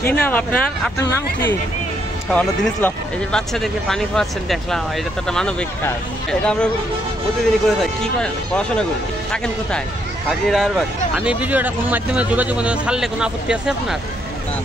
কি নাম আপনার? আপনার নাম কি? আমার দিন ইসলাম। এই যে বাচ্চাদেরকে পানি খাওয়াচ্ছেন দেখলাম, এটা তো একটা মানবিক কাজ। এটা আমরা প্রতিদিনই করে থাকি। কি করেন? পড়াশোনা করি। থাকেন কোথায়? থাকি রায়েরবাগ। আমি ভিডিওটা কোন মাধ্যমে যোগাযোগ ছাড়লে কোনো আপত্তি আছে আপনার? না।